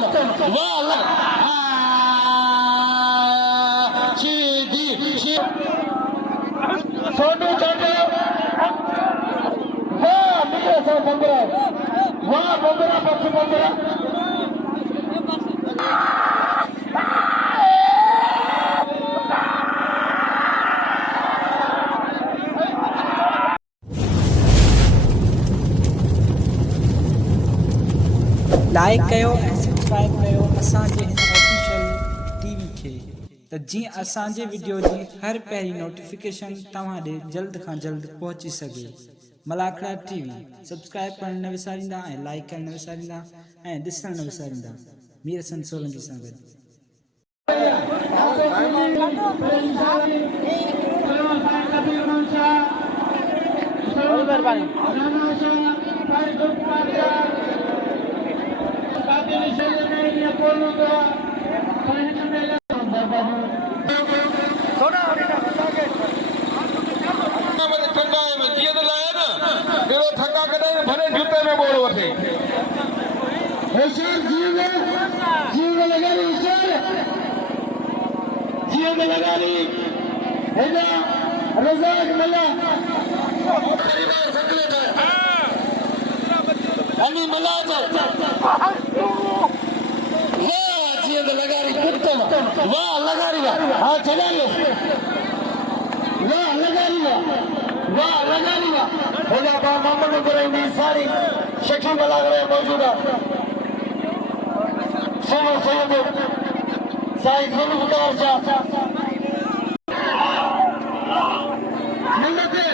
वाह अल्लाह सोनू चाटे वाह मिले सो बंगरा वाह बंगरा पक्ष बंगरा लाइक कयो ऐं सब्सक्राइब कयो असांजे हिन ऑफिशियल टीवी खे त जीअं असांजे वीडियो जी हर पहिरीं नोटिफिकेशन तव्हां ॾे जल्द खां जल्द पहुची सघे। मलाखड़ा टीवी सब्सक्राइब करणु न विसारींदा ऐं लाइक करणु न विसारींदा ऐं ॾिसणु न विसारींदा। मीर हसन सोलंकी सां गॾु। थका कॾहिं भले जूते में बोल वठे जीव लगारी जीव लगारी हेॾा रज़ाक मल्ला अनी मल्ला जीव लगारी कुत्तो वाह लगारी हाँ चला लो वाह लगारी वाह लगारी हेॾा बा मोहम्मद इब्राहिमी सारी शकी मलागरे मौजूदा सोनो सैयद साईं जुल्फकार शाह मिलते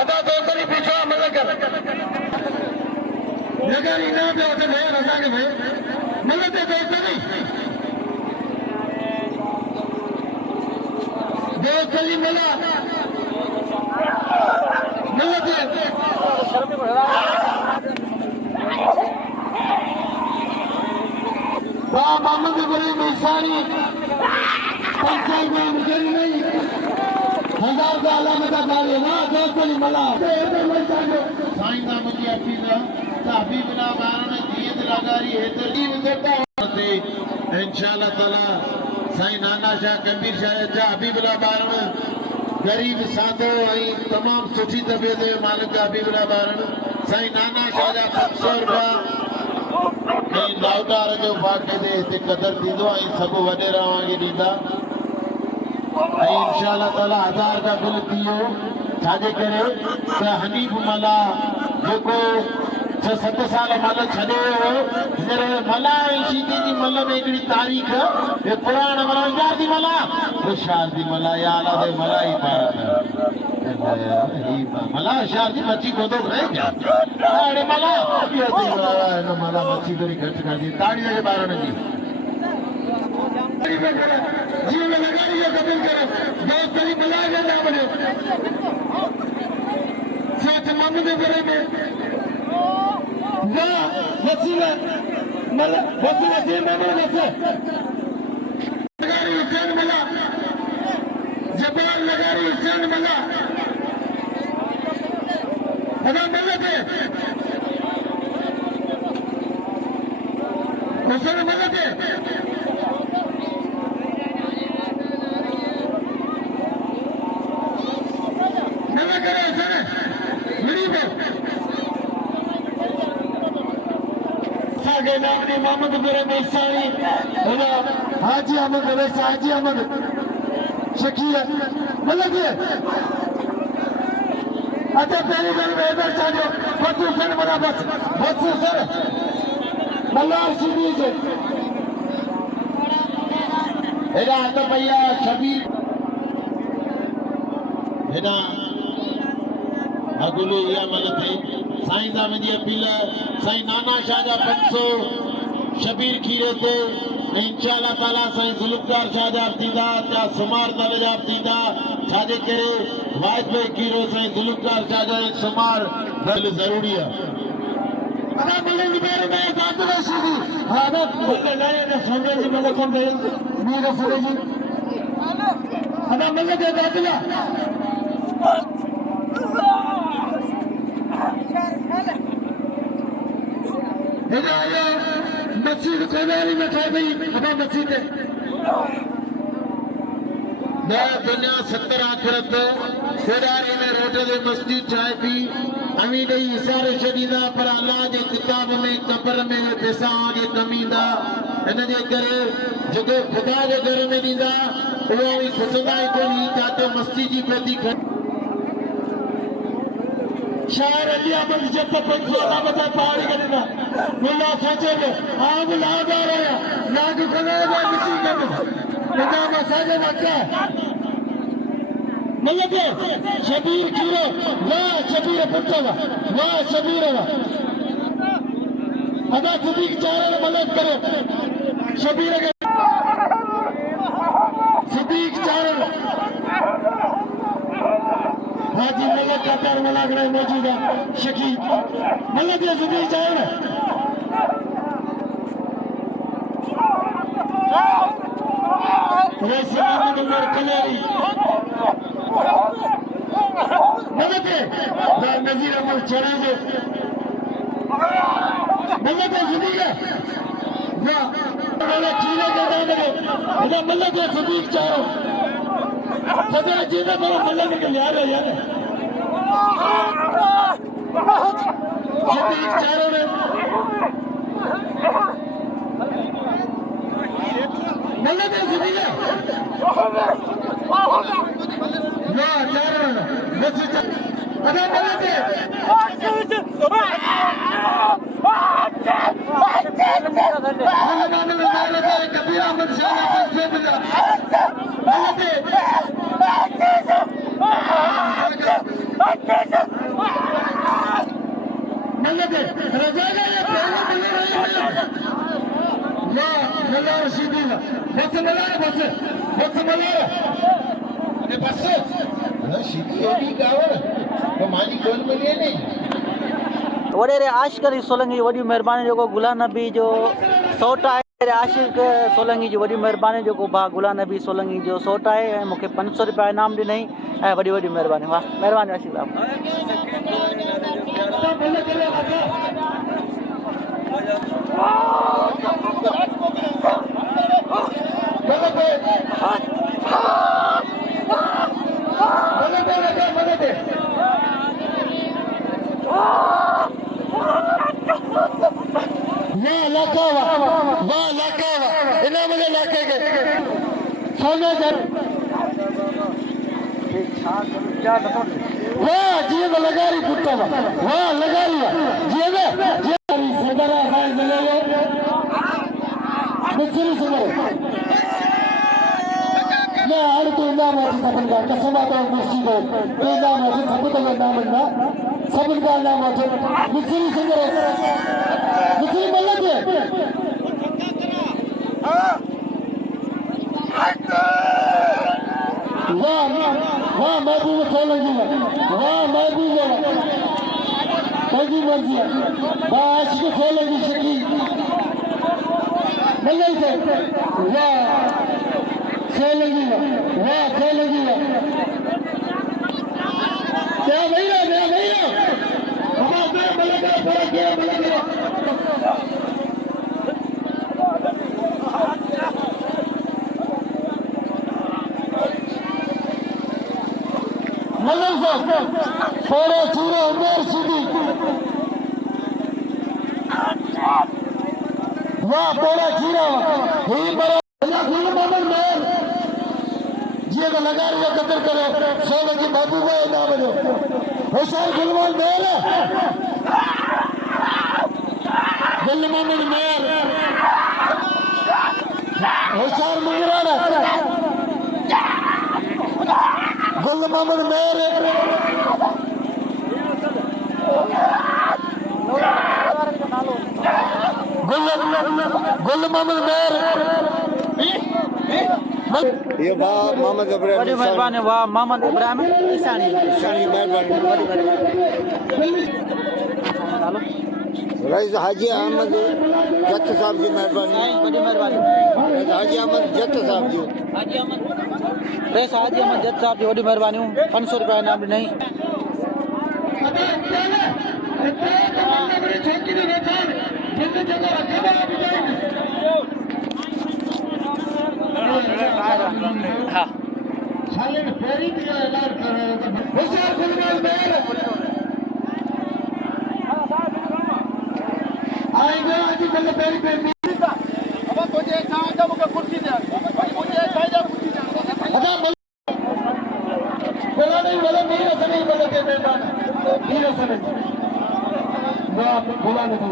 अदा दो करी पीछे मलकर लगारी ना पे उसे भैया रजा के भैया मिलते दोस्त नहीं दोस्त कली मिला मिलते मोहम्मद इब्राहिमी सारी पंचायत में मुझे नहीं हजार का अलामत डाले ना दोस्त कली मिला साईं ना मुझे अपीला हबीब ना बारन दीद लगारी है तो दी देता है इंशाल्लाह ताला साईं नाना शाह कबीर शाह जा हबीब ना बारन गरीब सादो आई तमाम सुठी तबीयत मालिक हबीब ना बारन साईं नाना शाह जा 500 रुपया नहीं लाउदार जो वाक़े दे ते कदर दीदो आई सब वडे रवांगे दीदा आई इंशाल्लाह ताला 1000 का बिल दियो छाजे करे त हनीफ मला जेको 6-7 साल मल छॾे हींअर मला ऐं शीदी जी मल में हिकिड़ी तारीख़ हे पुराण मला यार दी मला होशियार दी मला या अला दे मला ई पार मला होशियार दी मच्छी गोदो रहे क्या अरे मला ये दी मला मच्छी करी घट कर दी ताड़ी जे बारन जी जीव लगारी जो कबूल करो दोस्त करी मला के ना बने साथ मोहम्मद इब्राहिमी वाह वसीला मला वसीला से मैंने वसे लगारी हुसैन मला जबाल लगारी हुसैन मला अदा मिलते हुसैन मिलते नला करे हुसैन मिली को सागे नामनी मोहम्मद इब्राहिमी साईं हेना हाजी अहमद रईस हाजी अहमद शकील मतलब ये अच्छा पहली गल में इधर चाहो बस हुसैन बना बस हुसैन मल्लार सीधी से हेना तो भैया शबीर हेना अगुलो या मतलब साईं दा मुंहिंजी अपील साईं नाना शाह जा 500 शबीर खीरे ते इंशाल्लाह ताला साईं जुल्फकार शाह जा थींदा या सुमार दल जा थींदा छाजे करे वाजपेयी खीरो साईं जुल्फकार शाह जा सुमार दल जरूरी है अदा मिलन मेरे में बात वैसी थी हां ना नए ने सोने जी मतलब कौन गए मेरे सोने जी अदा मिलन के दादला हेॾे आयो मस्जिद कोनारी में ठाहे पई अबा मस्जिद द दुनिया 70 आखिरत हेॾारी में रोड ते मस्जिद ठाहे पई अमी ॾेई इशारे छॾींदा पर अलाह जे किताब में क़ब्र में पैसा जे कमी ईंदा इन जे करे जेको ख़ुदा जे घर में ॾींदा उहो बि खुसंदा ई कोन जिते मस्जिद जी प्रति शायर अली अहमद जब पंखो ना बता पहाड़ी करेगा मुल्ला सोचेगे आग लादा रहा नाग कने दे मिट्टी के खुदा मसाजे रखा मतलब शबीर कीरो वाह शबीर पुत्र वाह शबीर अदा सिद्दीक चारण मदद करो शबीर के सिद्दीक चारण हाजी मलक का कर मलागड़ा मौजूद है शकील मलक ये सिद्दीक चारण वैसे मोहम्मद उमर कलेरी मलक नजीर अहमद चढ़े मलक सिद्दीक वाह वाला चीने के दाम दे इधर मलक सिद्दीक चारण सदा जीने पर मलक के लिया है यार सिद्दीक चारण मलक सिद्दीक वाह चारण बस अरे मलक कबीर अहमद शाह पंचे मिला मलक रजाना ये पहले मिल रही है वाह मल्ला रशीदी बस मल्ला बस अरे बस रशीदी भी गावर तो माली कौन मिले नहीं वॾेरे आशिक़ अली सोलंकी जी वॾी महिरबानी जेको गुलाम नबी जो सौट आहे आशिक़ सोलंकी जी वॾी महिरबानी जेको भाउ गुलाम नबी सोलंकी जो सौट आहे ऐं मूंखे 500 रुपया इनाम ॾिनई ऐं वॾी वॾी महिरबानी वाह महिरबानी आशिक़ साहब वाह जी लगारी पुट्टा वाह लगारी जी सरदारा साईं मिले मिस्री सुनो मैं हर तो नाम है सबन का कसम आता हूँ मस्जिद है तो नाम है सब तो नाम है सबन का नाम है मिस्री सुनो मिस्री मलक है वाह वाह महबूब सोलंकी वाह महबूब पंहिंजी मर्ज़ी वाह आशिक़ सोलंकी शकील मल्ला से वाह सोलंकी वाह सोलंकी क्या भैया हमारा मलक फर्क है मलक थोड़े चूरे उमेर सीधी वाह थोड़ा चूरा ही बड़ा गुल मोहम्मद मेहर जी तो लगा रही कदर करे सोलंकी महबूबा इनाम जो होशियार गुल मोहम्मद मेहर गुल मोहम्मद मेहर होशियार मुंगरा गुल मोहम्मद मेहर गुल मोहम्मद मेहर ये वाह मोहम्मद इब्राहिम वॾी महिरबानी वाह मोहम्मद इब्राहिम ईसानी रईस हाजी अहमद जट साहब जी महिरबानी वॾी महिरबानी हाजी अहमद जट साहब जी हाजी अहमद जट साहब जी वॾी महिरबानियूं 500 रुपया इनाम ॾिनई जिन जगह रखे ना सालन फेरी भी ऐलान कर रहे हैं होशियार फुटबॉल में आएगा आज कल फेरी पे अब मुझे चाहिए मुझे कुर्सी दे मुझे चाहिए कुर्सी दे बोला नहीं बोला मेरा समय बोला के मेहमान मेरा समय वाह बोला नहीं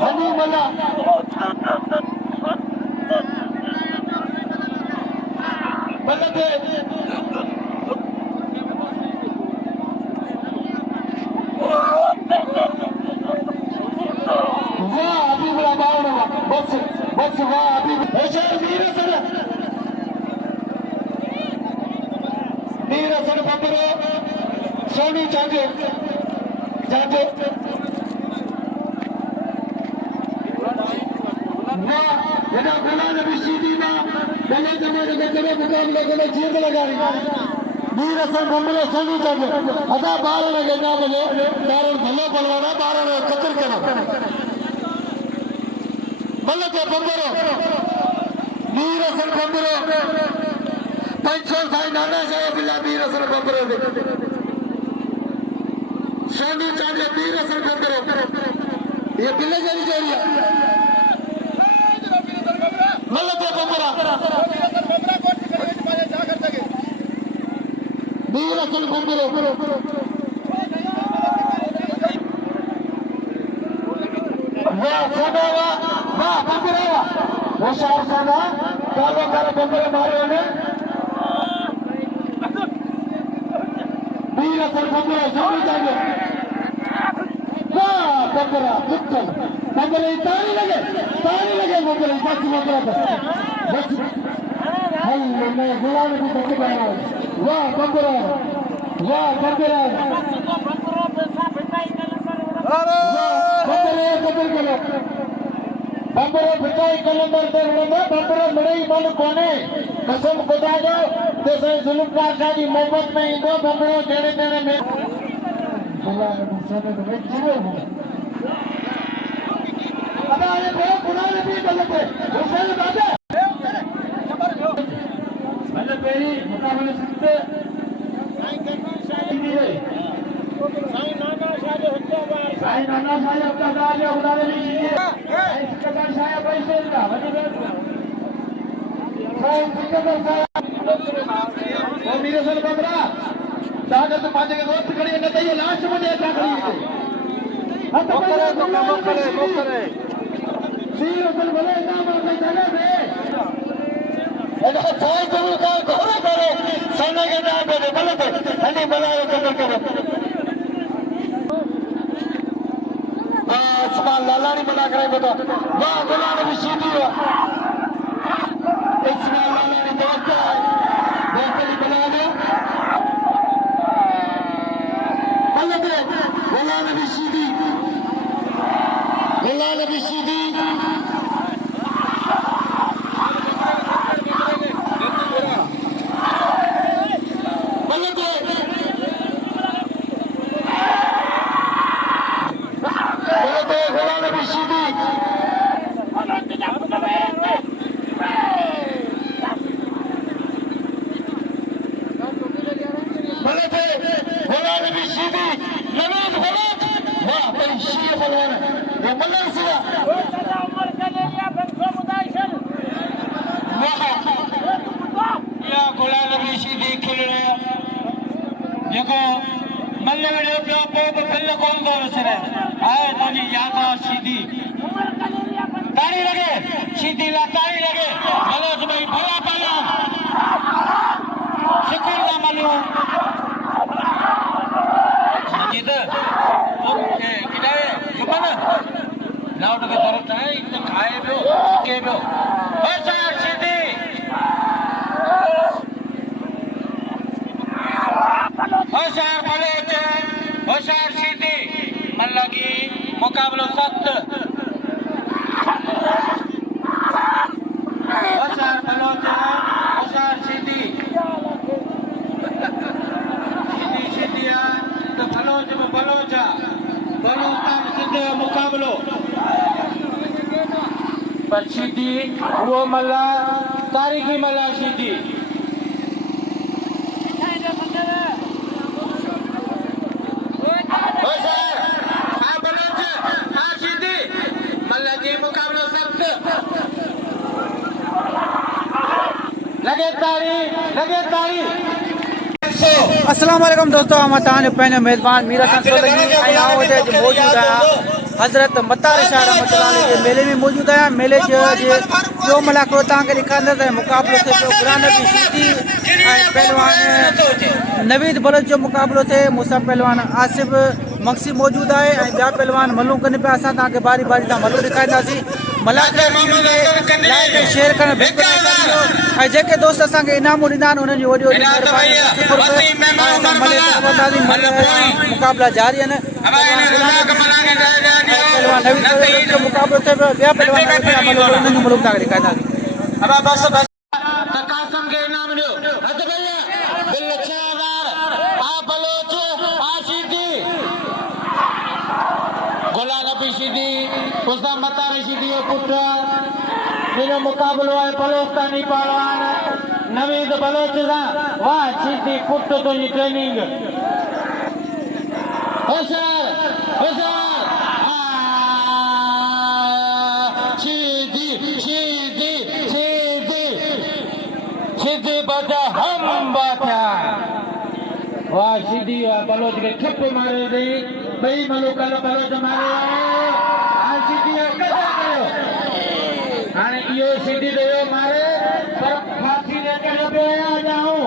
हनी मला बल्ले वाह अभी बड़ा बावड़ा बस बस वाह अभी होशियार मेरा समय नीरसन बंदरो सोनी जाजो जाजो वाह ये गुलाम नबी सीधी ना पहले जमाने के जब मुकाबले को जीत लगा रही नीरसन बंदरो सोनी जाजो अदा बाल लगे ना बोले कारण भलो पलवाना बारह कतर करो भले के बंदरो नीरसन बंदरो पंचो साई नाना साहब बिल्ला वीर असर बंदरो सोनी चांदे वीर असर बंदरो ये बिल्ले जरी जोरिया मल्लते बंदरा वीर असर बंदरो वाह सोना वाह बंदरा होशियार सोना कालो कालो बंदरे मारे ने वीर असर बंदरा सोनी चाहिए वाह बंदरा बिल्कुल बंदरे ताली लगे बंदरे बस बंदरा बस हाय मैं गुलाम भी बंदे बना वाह बंदरा बंदरे कदर करो बंदरे बिचाई कलंदर दे में बंदरे मड़ई मन कोने कसम खुदा जो जैसे जुल्मकार शादी मोहब्बत में इंदो बंदरो तेरे तेरे में गुलाम सोने में जीरो हो अब ये बहुत गुलाम भी गलत है हुसैन बाबा मैंने पहली मुकाबले से साईं नाना साहब अपना दाल या उड़ाने लीजिए साईं सिकंदर साहब पैसे का वही साईं सिकंदर साहब वो मेरे सर बंदरा दादा तो पांच के दोस्त खड़ी है ना तो ये लास्ट में ये क्या खड़ी है हां तो मोकरे वीर असल भले नाम आपने जगह पे ऐसा साईं जरूर का घोड़ा करो सोने के नाम पे भले तो हनी बनाओ कदर करो आसमान लालानी बना कर बता वाह गुलाम नबी सीधी हुआ इसमें लालानी दोस्त बना दो गुलाम नबी सीधी होशियार सीधी मन लगी मुकाबलो सख्त होशियार बलोच होशियार सीधी सीधी सीधी तो बलोच में बलोचा बलोच रशीदी वो मल्ला तारीखी मल्ला रशीदी अस्सलाम वालेकुम दोस्तों, हम तव्हांजो पंहिंजो मेज़बान मीर हसन सोलंकी ऐं आउं हिते मौजूदु आहियां हज़रत मतार शाह रहमतुल्लाह अलैह जे मेले में मौजूदु आहियां। मेले जे ॿियो मलाको तव्हांखे ॾेखारींदुसि ऐं मुक़ाबिलो थिए पियो गुलाम नबी शीदी ऐं पहलवान नवीद बलोच जो मुक़ाबिलो थिए। मूंसां पहलवान आसिफ मक्सी मौजूदु आहे ऐं ॿिया पहलवान मलूं कनि पिया। असां तव्हांखे बारी बारी सां मलूं ॾेखारींदासीं। लाइक ऐं शेयर करणु बिल्कुलु न भुलिजो ऐं जेके दोस्त असांखे इनामूं ॾींदा आहिनि उन्हनि जी वॾी वॾी मुक़ाबिला जारी आहिनि। पहलवान नवीद बलोच जो मुक़ाबिलो थिए पियो, ॿिया पहलवान उन्हनि जो मलूं तव्हांखे ॾेखारींदासीं। मुकाबलो है बलोचस्तानी पहलवान नवीद बलोच सां। वाह शीदी पुट तुंहिंजी ट्रेनिंग होशियार होशियार शीदी शीदी शीदी शीदी बचा हम बचा। वाह शीदी बलोच के ठप मारे रही बई मलो कल बलोच मारे शीदी हाणे इहो सीधी दयो मारे पर फांसी दे करे पे आ जाऊं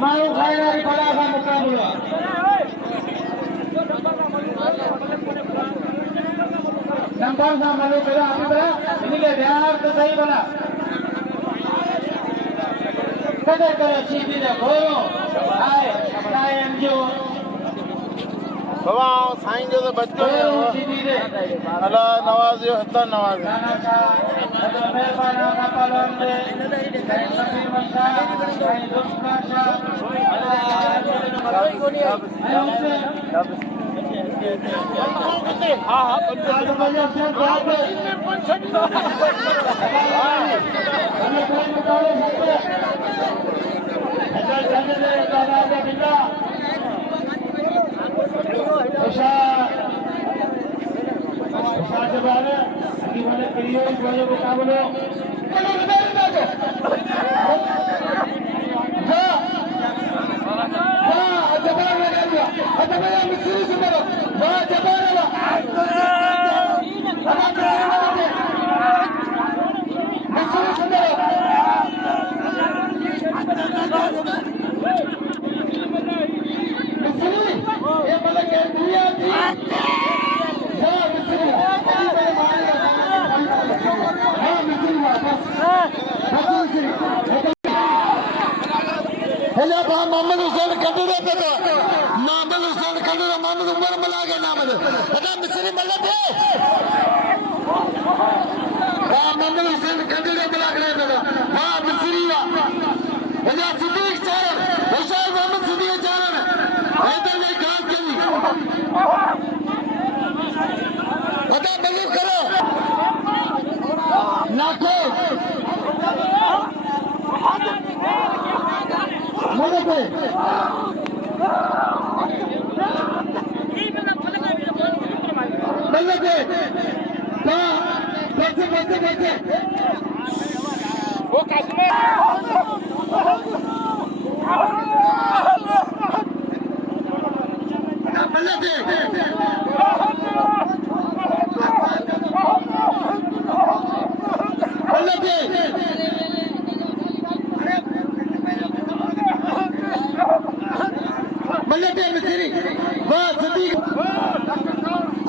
मारू खाने वाली बड़ा का मुकाबला नंबर सा मालूम करो आप बड़ा इनके ध्यान तो सही बोला कदर करो सीधी दे खोलो आए टाइम जो बाबा साईं जो तो बच्चो है अल्लाह नवाज़ियो हता नवाज़े मुकाबलो मोहम्मद हुसैन कटरे पे मोहम्मद हुसैन कटरे मोहम्मद उमर मला के नाम है बता मिस्री मतलब है मोहम्मद हुसैन कटरे मला के नाम है हां मिस्री वा बता सिद्दीक चारण हुसैन मोहम्मद सिद्दीक चारण इधर में घास करी बता बलू करो नाखो मोने पे बल्ले पे हां बच्चे बच्चे बच्चे वो कसमे बल्ले पे बल्ले पे बल्ले पे मिस्री वाह सिद्दीक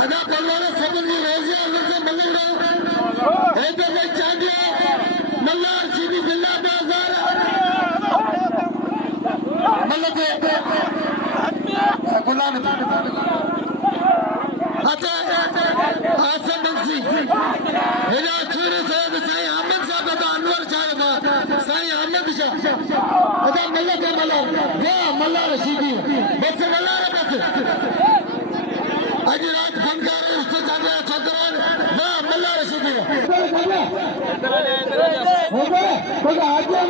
अदा पहलवान सबन की रोजिया से बल्ले रहे इधर में चांदिया मल्लार सीधी बिल्ला बाजार बल्ले पे गुलाम अच्छा आसम बंसी हेला छुरी से साईं अहमद साहब का अनवर साहब साईं अहमद शाह अदा मल्ला के मल्ला वाह मल्ला रशीदी बस मल्ला बस आज रात फनकार उससे जाने छतरान वाह मल्ला रशीदी हो गए तो आगे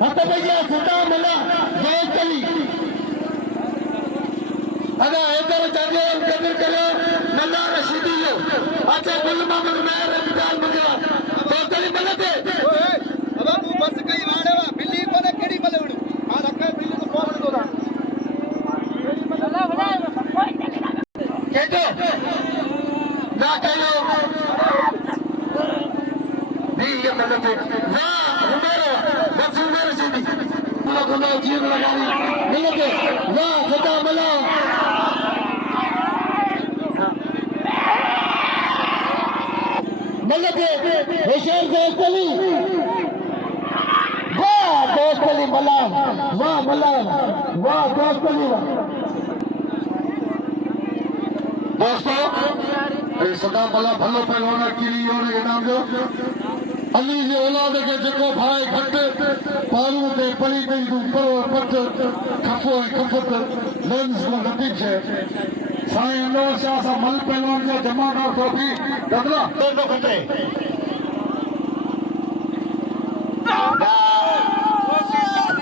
हत भैया छोटा मिला जय कली अदा इधर जाके कदर करो नल्ला रशीदी लो अच्छा गुल मोहम्मद मेहर बिलाल मगरा तो कली मिलते अब तू बस कई वाड़े वा बिल्ली कोने केड़ी मले उड़ आ रखे बिल्ली को फोन दो दा केटो ना कहो दी ये मिलते वाह उमेरो बस उमेरो रशीदी गुलो जीव लगानी मिलते वाह छोटा मिला मिलते होशियार दोस्त अली वाह दोस्त अली मलाम वाह मलाम वाह दोस्त अली दोस्तों सदा भला भलो पहलवान किली और इनाम जो अली जी औलाद के जेको भाई घट पारू ते पली ते तू परो पट खफो खफत लेंस को नतीज है साईं अनवर शाह सा मल पहलवान जो जमादार ट्रॉफी गदला तो घटे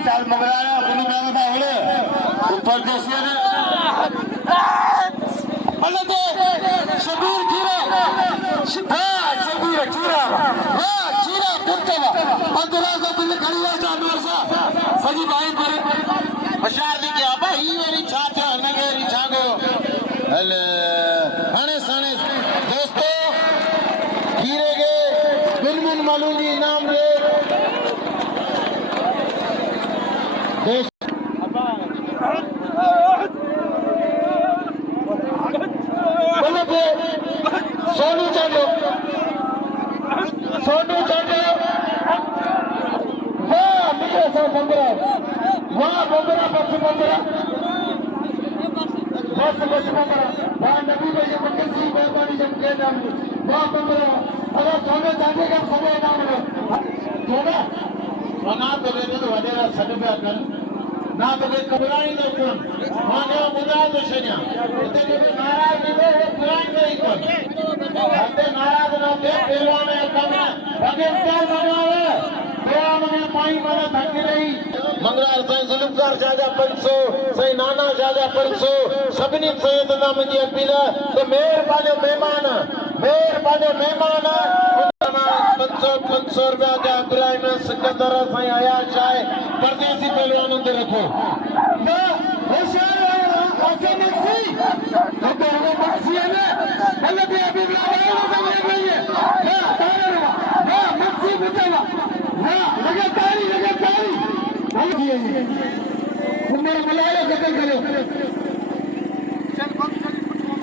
चाल मगराया गुरु नानक दा होले ऊपर देसिया ने अलग शबीर खीरा शबीर खीरा वाह खीरा कुत्तेवा अंदरा से दिल खड़ी है जानवर सा सजी बाई करे होशियार दी क्या भाई मेरी छात्या नगेरी छागो हले हाने साने दोस्तों खीरे के गुनगुन मालूमी नाम रे दोस्त सोनू चांडो वाह मुझे सो बंदरा वाह बंदरा बस बंदरा वाह नबी भाई ये मंगल सिंह मेहरबानी जब के नाम वाह बंदरा अगर सोने चांडे का समय नाम लो थोड़ा बना तो लेने तो वडेरा सडबा कर ना तो कोई कबराई न कोन माने मुदा तो शन्या इते के नाराज ने कुरान नहीं कोन हते नाराज न के पहलवान है कम बगे क्या बनावे तेरा मने पाई माने थक रही मंगरार साईं जुल्फकार जाजा 500 साईं नाना जाजा 500 सभनी सैयद नाम जी अपील तो मेहरबानी मेहमान 500 रुपया जा इब्राहिम सिकंदर साईं आया चाहे परदेसी पहलवानों दे रखो ना होशियार आसे मक्सी तो वो मक्सी है ना मतलब ये अभी बुलाया ना समझ गई है ना तारे ना मक्सी बुझेगा ना लगातार हम किए तुम्हारे बुलाया कतल करो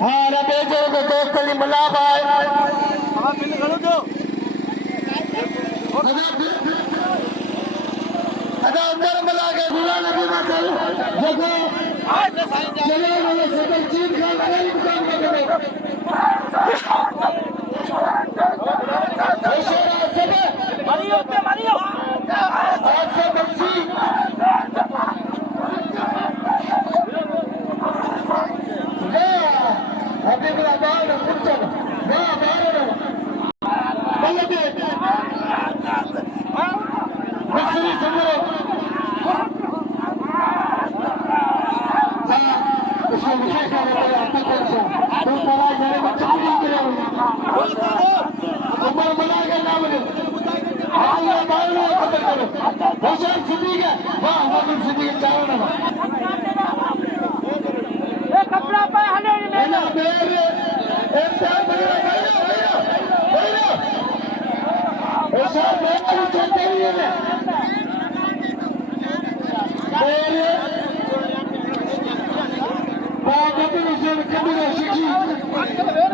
हाँ रबे जो दोस्त अली मला भाई अब बिल्ली करो दो अदा अंदर मिला के गुला नबी में चल देखो चलो वाले सकल चीन खान वाली दुकान में करो मारियो आज से बच्ची अभी मेरा बाल कुछ वाह मारो बल्ले मिस्री संगरो इसमें विशेष तो पढ़ा जाने में चुपड़ी करे उमर बना के नाम ले Allah बाल कदर करो होशियार सिद्दीक है वाह मोहम्मद सिद्दीक चावल ना ए कपड़ा पे हले है ना मेरे एक साल मेरा भैया होशियार मेरे चलते ही है मेरे बाबू हुसैन कबीर शिखी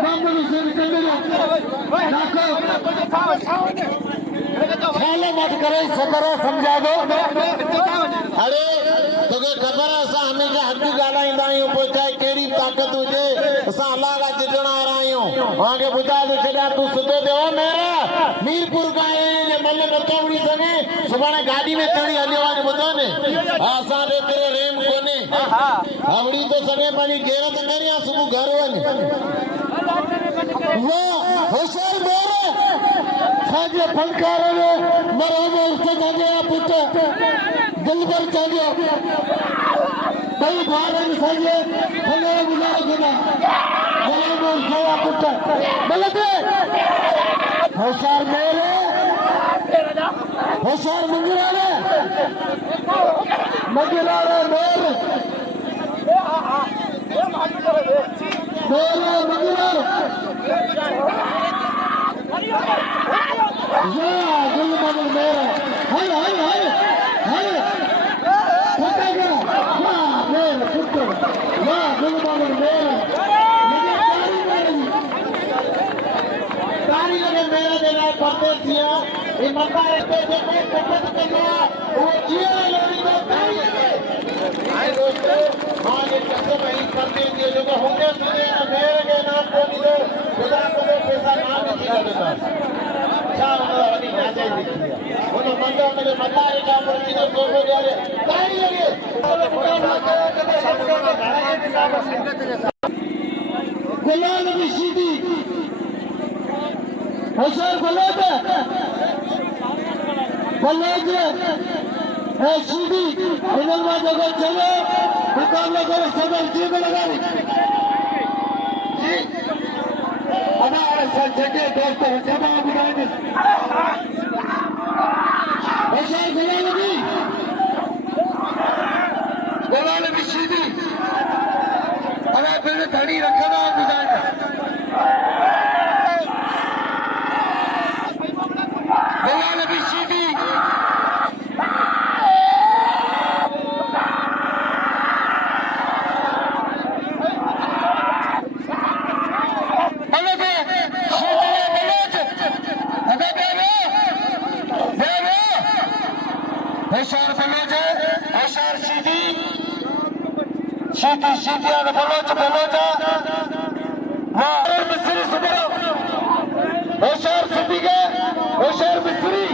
मोहम्मद हुसैन कबीर नाको फॉलो मत करो सतरा समझा दो अरे तो तोखे ख़बर आहे असां हमेशह हक़ ॻाल्हाईंदा आहियूं पोइ चाहे कहिड़ी ताक़त हुजे असां अलाह खां जितण वारा आहियूं मूंखे ॿुधाए थो छॾियां तूं सुठो थियो मेरा मीरपुर खां मल नथो उड़ी सघे सुभाणे गाॾी में चढ़ी हलियो आहे ॿुधो न हा असां ते तेरो रेम कोन्हे हा उड़ी थो सघे पंहिंजी गेरत करी आहे सुबुह घर वञ होशियार मेर साजे फनकार में मरहम उसके जागे पुट दिल भर जागे भाई भारत साजे फनकार गुजारा खुदा मरहम उसके पुट गलत होशियार मेर होशियार मंगराने मेर मंगरार या दिल मगल मेरा हाय हाय हाय हाय पता क्या या मेरा पुत्र या दिल मगल मेरा मुझे तारी लगे मेरा देना पते दिया ईमानदार पे जो कोई कपट करना वो जिया लोरी को तारी लगे आए दोस्तों हां ये कैसे भाई करते दिए जो होंगे सुने मेरे के नाम को दे खुदा को पैसा नाम नहीं देता गुलाम नबी सीधी होशियार गुलाब है सीधी इधर में जगह चलो मुकाबला करो सबल जी को लगा हमारे साथ जगह दोस्तों जवाब बुलाएंगे होशियार गुलाम नबी सीधी हमें पहले धड़ी रखना बुझाएगा गुलाम नबी सीधी होशियार बलोच होशियार सीधी सीधी सीधी बलोच मिस्त्री सुबह होशियार सीधी के होशियार मिस्त्री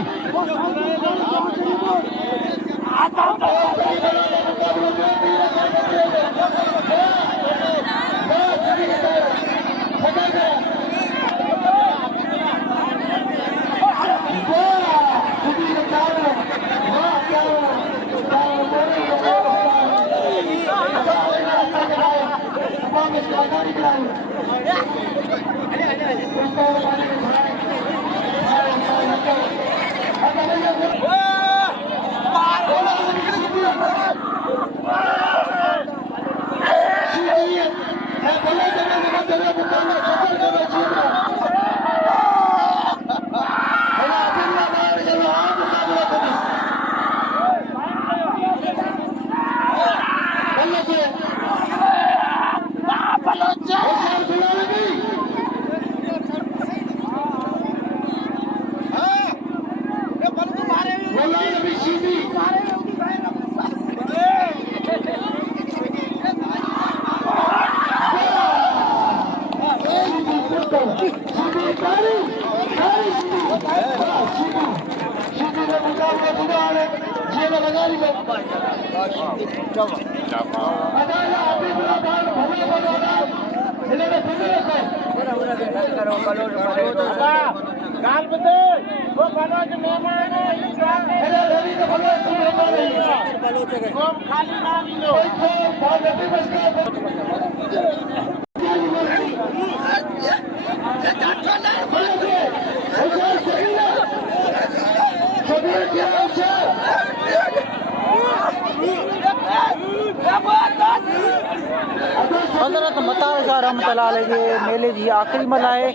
हज़रत मतार शाह रहमतुल्लाह अलैह जे मेले जी आख़िरी महिल आहे।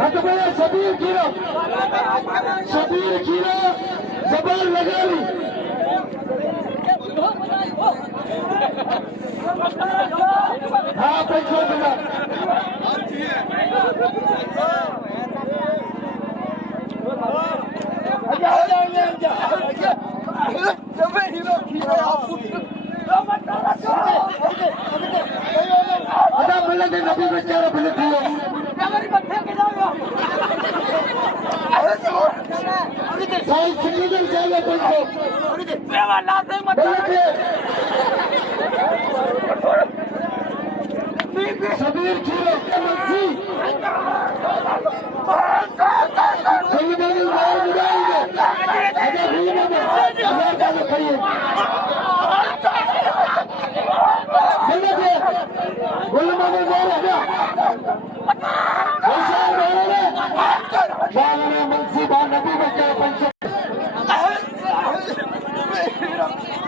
हथ में शबीर खीरो जबर लगावी हाँ पैसों बिना अदा मिले ने नबी बेचारा मिले थियो साई सिटीजन चाहिए तुमको शबीर खीरो मसी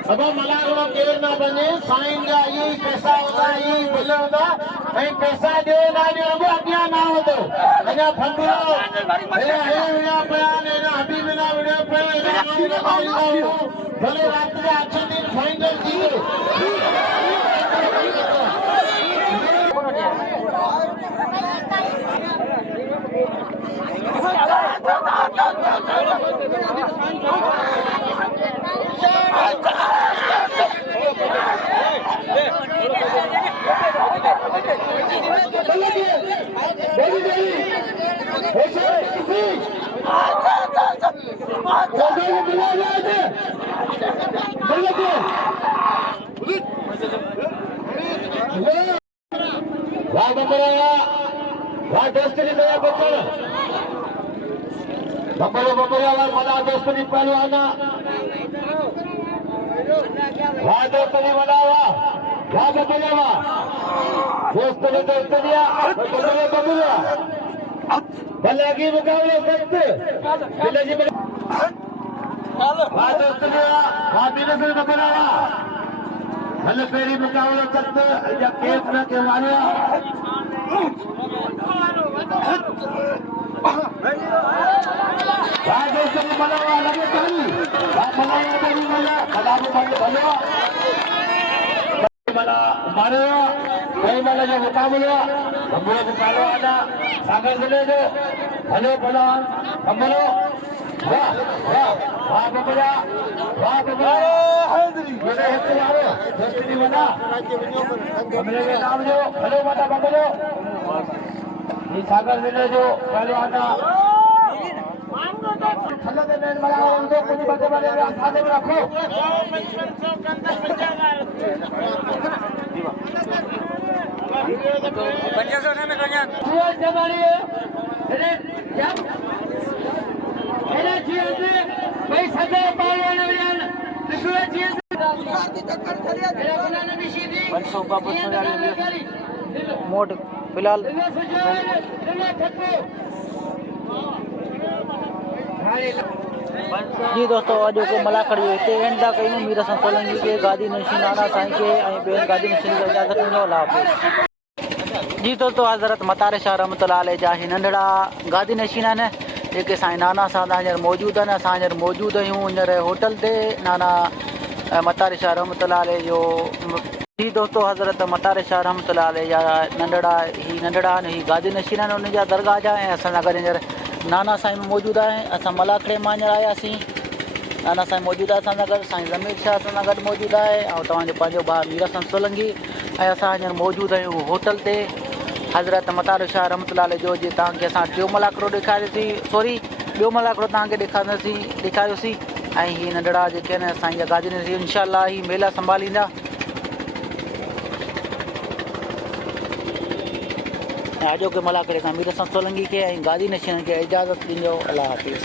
अब मला केर ना बने साईं जा ये पैसा होता ये बोले होता भाई पैसा दे ना दे अब अज्ञा ना हो तो अना फंडो ये बयान है ना अभी बिना वीडियो पे भले रात में अच्छे दिन फाइनल जीते वाह बकरा वाह दोस्ती गया बकरा बकरा मला दोस्ती पहलवाना वाह दोस्ती बनावा वाह बकरा दोस्ती दिया बकरा भलागी मुकाबला सकते बिलाजी वाह दोस्ती वाह बिना से बकरा भले पेरी मुकाबला सकते या केस में के मारे बनावा लगे ताली बनावा ताली मला मारे कई मला जो मुकाबला हमरो मुकाबला आना सागर जिले जो हेलो पहलवान हमरो वाह वाह वाह बकरा हैदरी मेरे हित मारो दोस्ती बना हमरे के नाम जो हेलो माता बकरो ये सागर जिले जो पहलवान थल्ला दे मैन मला उनको कुछ बचे वाले खाने में रखो जमाने अरे क्या मेरा जीवन से भाई सदा पावन विज्ञान दूसरा जीवन से मेरा गुना नबी सीधी 500 का मोड फिलहाल जी दोस्तों अॼु को मलाखड़ जो हिते एंड था कयूं मीर सां सोलंकी के गादी नशीन नाना साईं के ऐं ॿियनि गादी नशीन खे इजाज़त ॾींदो अल्लाह हाफ़िज़। जी दोस्तों हज़रत मतार शाह रहमतुल्लाह अलैह जा ही नंढड़ा गादी नशीन आहिनि जेके साईं नाना सां हींअर मौजूदु आहिनि। असां हींअर मौजूदु आहियूं हींअर होटल ते नाना मतार शाह रहमतुल्लाह अलैह जो। जी दोस्तों हज़रत मतार शाह रहमतुल्लाह अलैह जा नंढड़ा आहिनि ही गादी नशीन आहिनि उन जा दरगाह जा ऐं असां सां गॾु हींअर नाना साईं मौजूदु आहे। असां मलाखड़े मां हींअर आयासीं नाना साईं मौजूदु आहे असां सां गॾु साईं ज़मीर शाह असां सां गॾु मौजूदु आहे ऐं तव्हांजो पंहिंजो भाउ मीर हसन सोलंकी ऐं असां हींअर मौजूदु आहियूं होटल ते हज़रत मतार शाह रहमतुल्लाह अलैह जो जे तव्हांखे असां टियों मलाखड़ो ॾेखारियोसीं ॿियों मलाखड़ो तव्हांखे ॾेखारियोसीं ऐं हीअ नंढड़ा जेके आहिनि असांजा गादी नशीन इंशाअल्लाह ही मेला संभालींदा। अॼोके मलाखड़े खां मीर हसन सोलंकी खे ऐं गादी नशीन खे इजाज़त ॾींदो अल्लाह हाफ़िज़।